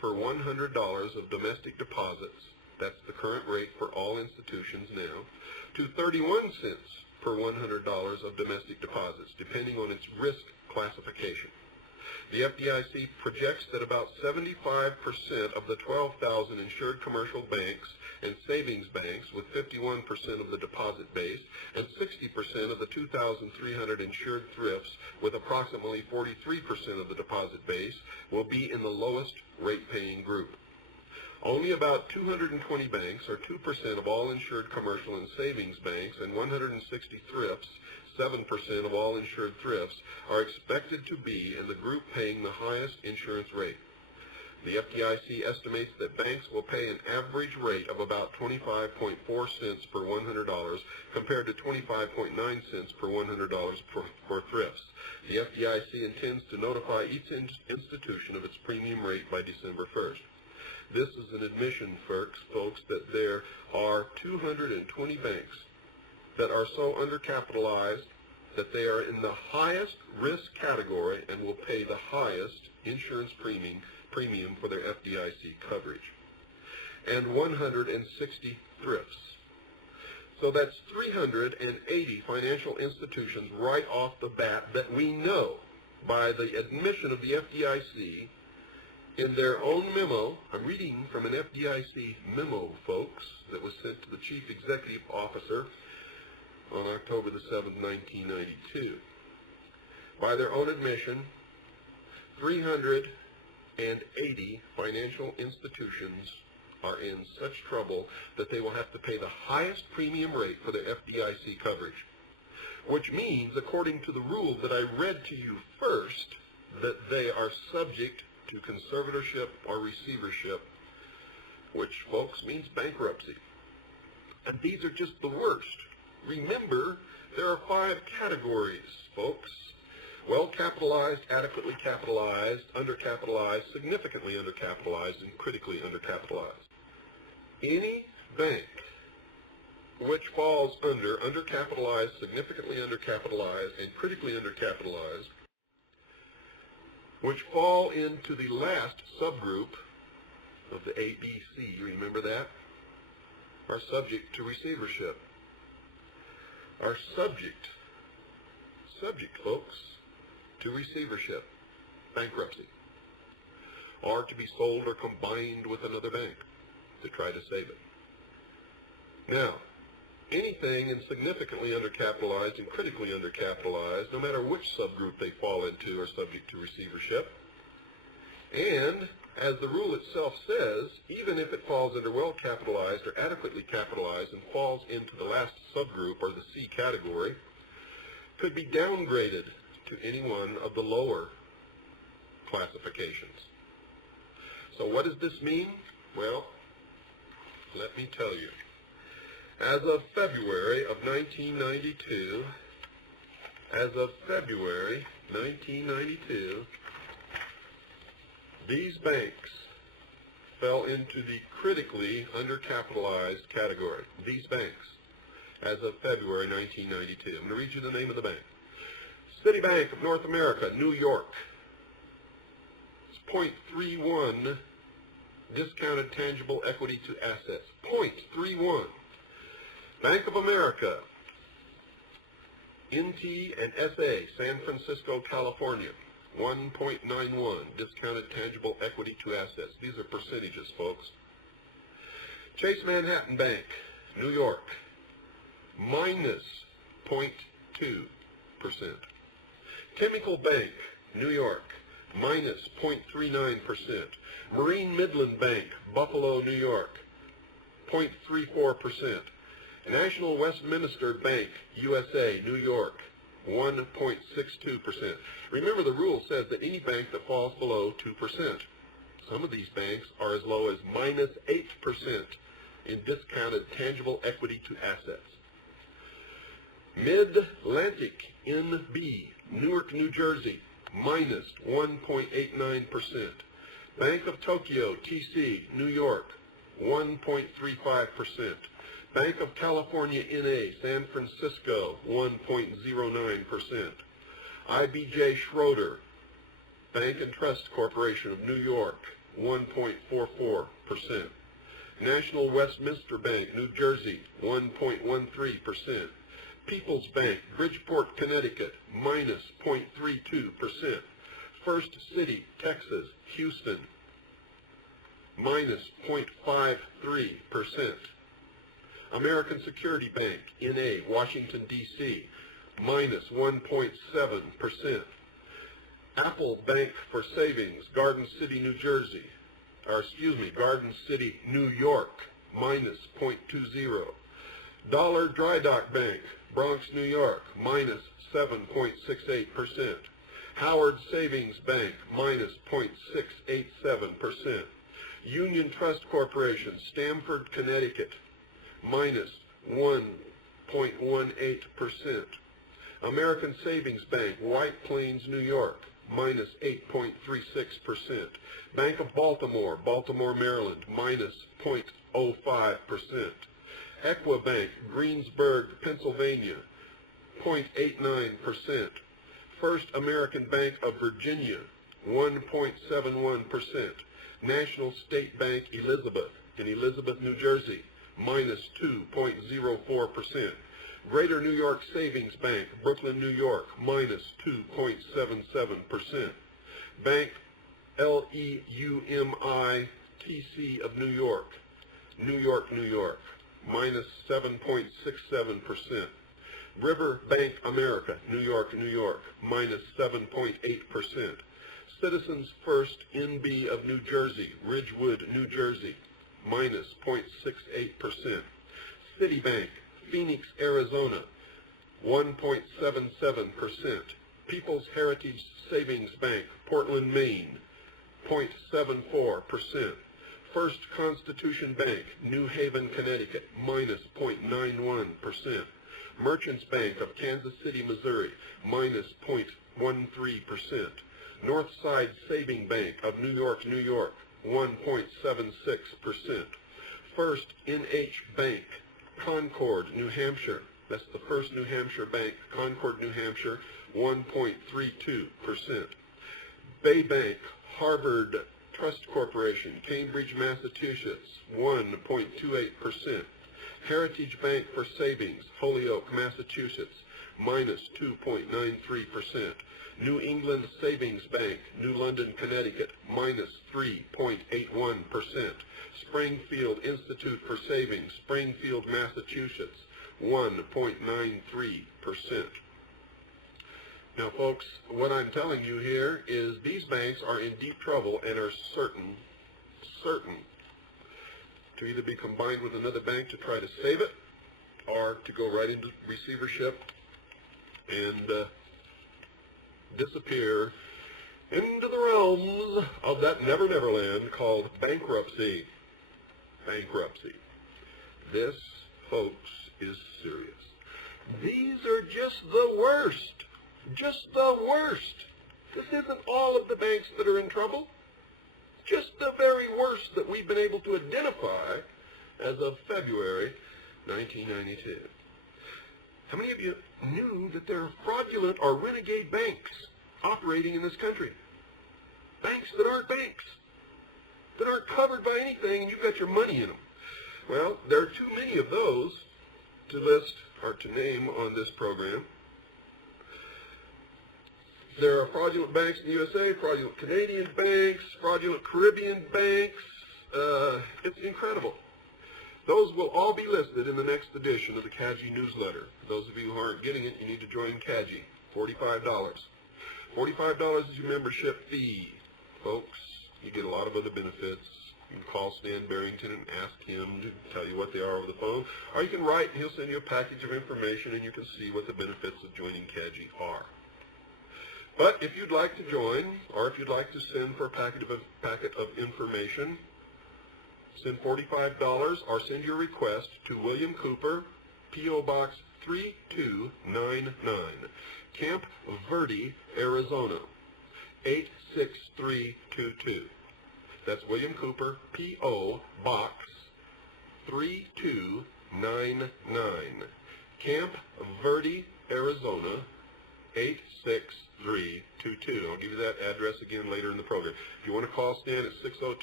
per $100 of domestic deposits, that's the current rate for all institutions now, to 31 cents per $100 of domestic deposits, depending on its risk classification. The FDIC projects that about 75% of the 12,000 insured commercial banks and savings banks with 51% of the deposit base and 60% of the 2,300 insured thrifts with approximately 43% of the deposit base will be in the lowest rate-paying group. Only about 220 banks, or 2% of all insured commercial and savings banks, and 160 thrifts, 7% of all insured thrifts, are expected to be in the group paying the highest insurance rate. The FDIC estimates that banks will pay an average rate of about 25.4 cents per $100 compared to 25.9 cents per $100 for thrifts. The FDIC intends to notify each institution of its premium rate by December 1st. This is an admission, folks, that there are 220 banks that are so undercapitalized that they are in the highest risk category and will pay the highest insurance premium for their FDIC coverage, and 160 thrifts. So that's 380 financial institutions right off the bat that we know by the admission of the FDIC in their own memo. I'm reading from an FDIC memo, folks, that was sent to the Chief Executive Officer on October the 7th, 1992. By their own admission, 380 financial institutions are in such trouble that they will have to pay the highest premium rate for their FDIC coverage, which means, according to the rule that I read to you first, that they are subject to conservatorship or receivership, which, folks, means bankruptcy. And these are just the worst. Remember, there are 5 categories, folks. Well-capitalized, adequately capitalized, undercapitalized, significantly undercapitalized, and critically undercapitalized. Any bank which falls under undercapitalized, significantly undercapitalized, and critically undercapitalized, which fall into the last subgroup of the ABC, remember that, are subject to receivership. Are subject, folks, to receivership, bankruptcy, or to be sold or combined with another bank to try to save it. Now, anything insignificantly undercapitalized and critically undercapitalized, no matter which subgroup they fall into, are subject to receivership. And, as the rule itself says, even if it falls under well-capitalized or adequately capitalized and falls into the last subgroup, or the C category, could be downgraded to any one of the lower classifications. So what does this mean? Well, let me tell you. As of February of 1992, these banks fell into the critically undercapitalized category. These banks, as of February 1992. I'm going to read you the name of the bank. Citibank of North America, New York. It's 0.31 discounted tangible equity to assets. 0.31. Bank of America, NT and SA, San Francisco, California. 1.91 discounted tangible equity to assets. These are percentages, folks. Chase Manhattan Bank, New York, minus 0.2%. Chemical Bank, New York, minus 0.39%. Marine Midland Bank, Buffalo, New York, 0.34%. National Westminster Bank, USA, New York, 1.62%. Remember, the rule says that any bank that falls below 2%. Some of these banks are as low as minus 8% in discounted tangible equity to assets. Mid-Atlantic NB, Newark, New Jersey, minus 1.89%. Bank of Tokyo, TC, New York, 1.35%. Bank of California, NA, San Francisco, 1.09%. IBJ Schroeder, Bank and Trust Corporation of New York, 1.44%. National Westminster Bank, New Jersey, 1.13%. People's Bank, Bridgeport, Connecticut, minus 0.32%. First City, Texas, Houston, minus 0.53%. American Security Bank, N.A., Washington, D.C., minus 1.7%. Apple Bank for Savings, Garden City, New York, minus 0.20. Dollar Dry Dock Bank, Bronx, New York, minus 7.68%. Howard Savings Bank, minus 0.687%. Union Trust Corporation, Stamford, Connecticut, minus 1.18%. American Savings Bank, White Plains, New York, minus 8.36%. Bank of Baltimore, Baltimore, Maryland, minus 0.05%. Equibank, Greensburg, Pennsylvania, 0.89%. First American Bank of Virginia, 1.71%. National State Bank, Elizabeth, in Elizabeth, New Jersey, minus 2.04%. Greater New York Savings Bank, Brooklyn, New York, minus 2.77%. Bank LEUMITC of New York, New York, minus 7.67%. River Bank America, New York, minus 7.8%. Citizens First NB of New Jersey, Ridgewood, New Jersey, minus 0.68%. Citibank, Phoenix, Arizona, 1.77%. People's Heritage Savings Bank, Portland, Maine, 0.74%. First Constitution Bank, New Haven, Connecticut, minus 0.91%. Merchants Bank of Kansas City, Missouri, minus 0.13%. Northside Saving Bank of New York, 1.76%. First NH Bank, Concord, New Hampshire, that's the First New Hampshire Bank, Concord, New Hampshire, 1.32%. Bay Bank, Harvard Trust Corporation, Cambridge, Massachusetts, 1.28%. Heritage Bank for Savings, Holyoke, Massachusetts, minus 2.93%. New England Savings Bank, New London, Connecticut, minus 3.81%. Springfield Institute for Savings, Springfield, Massachusetts, 1.93%. Now, folks, what I'm telling you here is these banks are in deep trouble and are certain to either be combined with another bank to try to save it or to go right into receivership and disappear into the realms of that never land called bankruptcy. This, folks, is serious. These are just the worst. This isn't all of the banks that are in trouble. Just the very worst that we've been able to identify as of February 1992. How many of you knew that there are fraudulent or renegade banks operating in this country? Banks that aren't banks, that aren't covered by anything, and you've got your money in them. Well, there are too many of those to list or to name on this program. There are fraudulent banks in the USA, fraudulent Canadian banks, fraudulent Caribbean banks. It's incredible. Those will all be listed in the next edition of the CAGI newsletter. For those of you who aren't getting it, you need to join CAGI. $45. $45 is your membership fee. Folks, you get a lot of other benefits. You can call Stan Barrington and ask him to tell you what they are over the phone. Or you can write and he'll send you a package of information and you can see what the benefits of joining CAGI are. But if you'd like to join, or if you'd like to send for a packet of information, send $45 or send your request to William Cooper, P.O. Box 3299, Camp Verde, Arizona, 86322. That's William Cooper, P.O. Box 3299, Camp Verde, Arizona, 86322. I'll give you that address again later in the program. If you want to call Stan at 602